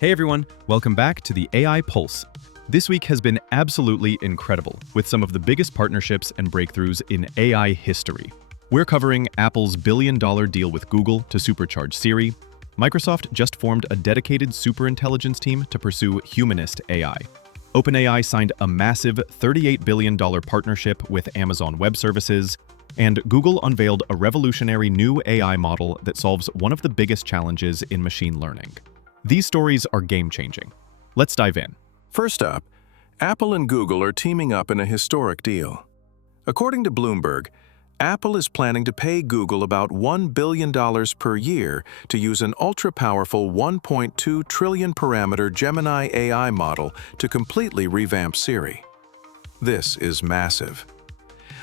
Hey everyone, welcome back to the AI Pulse. This week has been absolutely incredible, with some of the biggest partnerships and breakthroughs in AI history. We're covering Apple's billion-dollar deal with Google to supercharge Siri. Microsoft just formed a dedicated superintelligence team to pursue humanist AI. OpenAI signed a massive $38 billion partnership with Amazon Web Services, and Google unveiled a revolutionary new AI model that solves one of the biggest challenges in machine learning. These stories are game-changing. Let's dive in. First up, Apple and Google are teaming up in a historic deal. According to Bloomberg, Apple is planning to pay Google about $1 billion per year to use an ultra-powerful 1.2 trillion parameter Gemini AI model to completely revamp Siri. This is massive.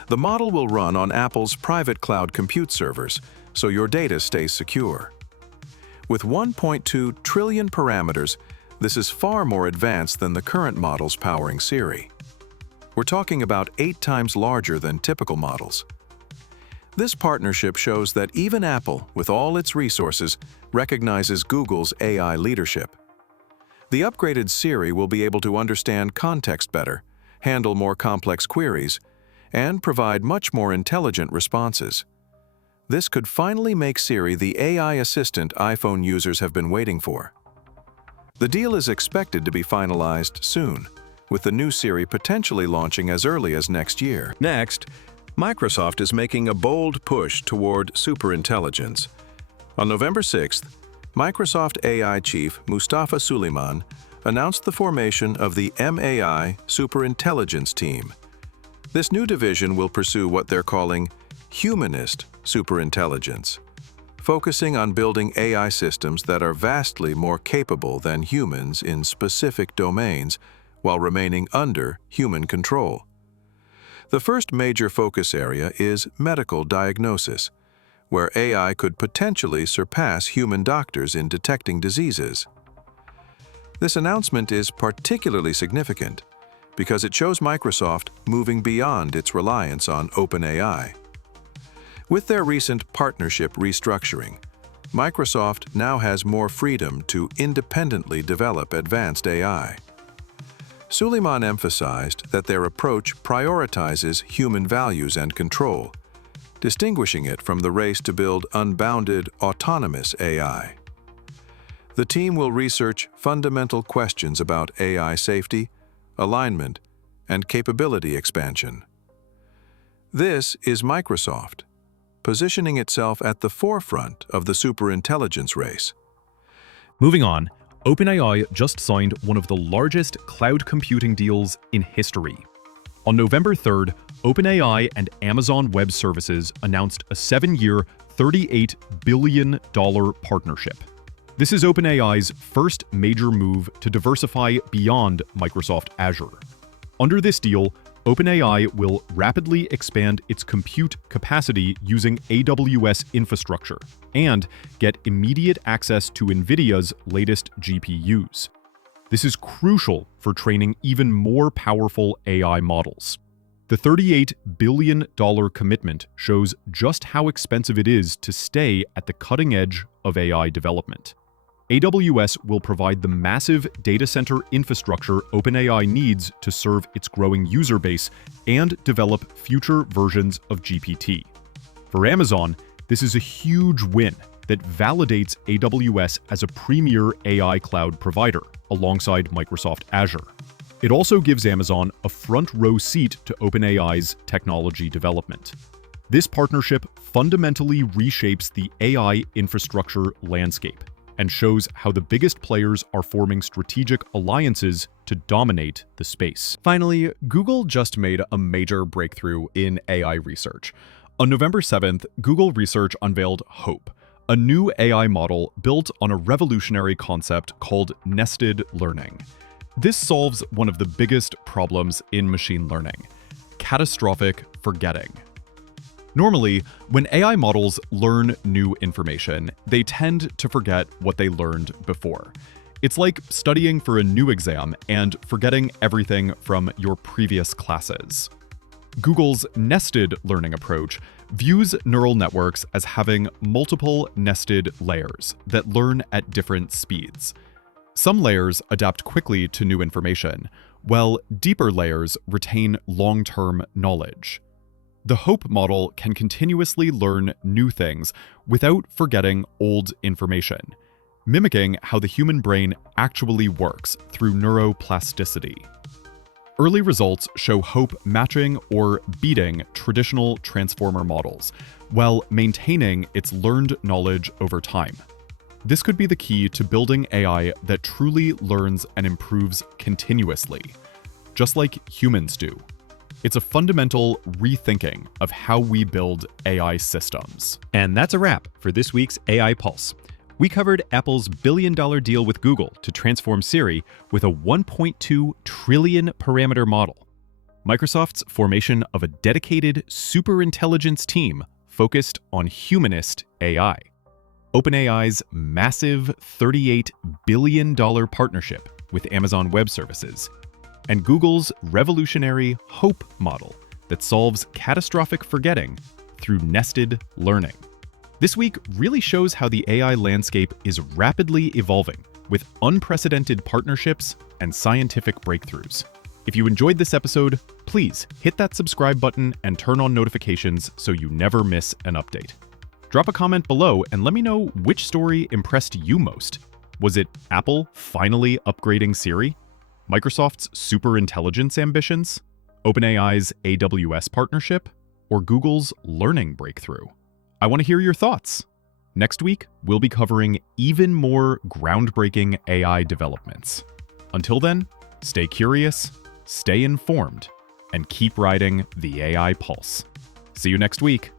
The model will run on Apple's private cloud compute servers, so your data stays secure. With 1.2 trillion parameters, this is far more advanced than the current models powering Siri. We're talking about 8 times larger than typical models. This partnership shows that even Apple, with all its resources, recognizes Google's AI leadership. The upgraded Siri will be able to understand context better, handle more complex queries, and provide much more intelligent responses. This could finally make Siri the AI assistant iPhone users have been waiting for. The deal is expected to be finalized soon, with the new Siri potentially launching as early as next year. Next, Microsoft is making a bold push toward superintelligence. On November 6th, Microsoft AI chief Mustafa Suleyman announced the formation of the MAI Superintelligence Team. This new division will pursue what they're calling humanist superintelligence, focusing on building AI systems that are vastly more capable than humans in specific domains while remaining under human control. The first major focus area is medical diagnosis, where AI could potentially surpass human doctors in detecting diseases. This announcement is particularly significant because it shows Microsoft moving beyond its reliance on OpenAI. With their recent partnership restructuring, Microsoft now has more freedom to independently develop advanced AI. Suleyman emphasized that their approach prioritizes human values and control, distinguishing it from the race to build unbounded, autonomous AI. The team will research fundamental questions about AI safety, alignment, and capability expansion. This is Microsoft, positioning itself at the forefront of the superintelligence race. Moving on, OpenAI just signed one of the largest cloud computing deals in history. On November 3rd, OpenAI and Amazon Web Services announced a 7-year, $38 billion partnership. This is OpenAI's first major move to diversify beyond Microsoft Azure. Under this deal, OpenAI will rapidly expand its compute capacity using AWS infrastructure and get immediate access to NVIDIA's latest GPUs. This is crucial for training even more powerful AI models. The $38 billion commitment shows just how expensive it is to stay at the cutting edge of AI development. AWS will provide the massive data center infrastructure OpenAI needs to serve its growing user base and develop future versions of GPT. For Amazon, this is a huge win that validates AWS as a premier AI cloud provider alongside Microsoft Azure. It also gives Amazon a front-row seat to OpenAI's technology development. This partnership fundamentally reshapes the AI infrastructure landscape and shows how the biggest players are forming strategic alliances to dominate the space. Finally, Google just made a major breakthrough in AI research. On November 7th, Google Research unveiled Hope, a new AI model built on a revolutionary concept called nested learning. This solves one of the biggest problems in machine learning: catastrophic forgetting. Normally, when AI models learn new information, they tend to forget what they learned before. It's like studying for a new exam and forgetting everything from your previous classes. Google's nested learning approach views neural networks as having multiple nested layers that learn at different speeds. Some layers adapt quickly to new information, while deeper layers retain long-term knowledge. The Hope model can continuously learn new things without forgetting old information, mimicking how the human brain actually works through neuroplasticity. Early results show Hope matching or beating traditional transformer models, while maintaining its learned knowledge over time. This could be the key to building AI that truly learns and improves continuously, just like humans do. It's a fundamental rethinking of how we build AI systems. And that's a wrap for this week's AI Pulse. We covered Apple's billion-dollar deal with Google to transform Siri with a 1.2 trillion parameter model, Microsoft's formation of a dedicated superintelligence team focused on humanist AI, OpenAI's massive $38 billion partnership with Amazon Web Services, and Google's revolutionary Hope model that solves catastrophic forgetting through nested learning. This week really shows how the AI landscape is rapidly evolving with unprecedented partnerships and scientific breakthroughs. If you enjoyed this episode, please hit that subscribe button and turn on notifications so you never miss an update. Drop a comment below and let me know which story impressed you most. Was it Apple finally upgrading Siri? Microsoft's superintelligence ambitions? OpenAI's AWS partnership? Or Google's learning breakthrough? I want to hear your thoughts. Next week, we'll be covering even more groundbreaking AI developments. Until then, stay curious, stay informed, and keep riding the AI Pulse. See you next week.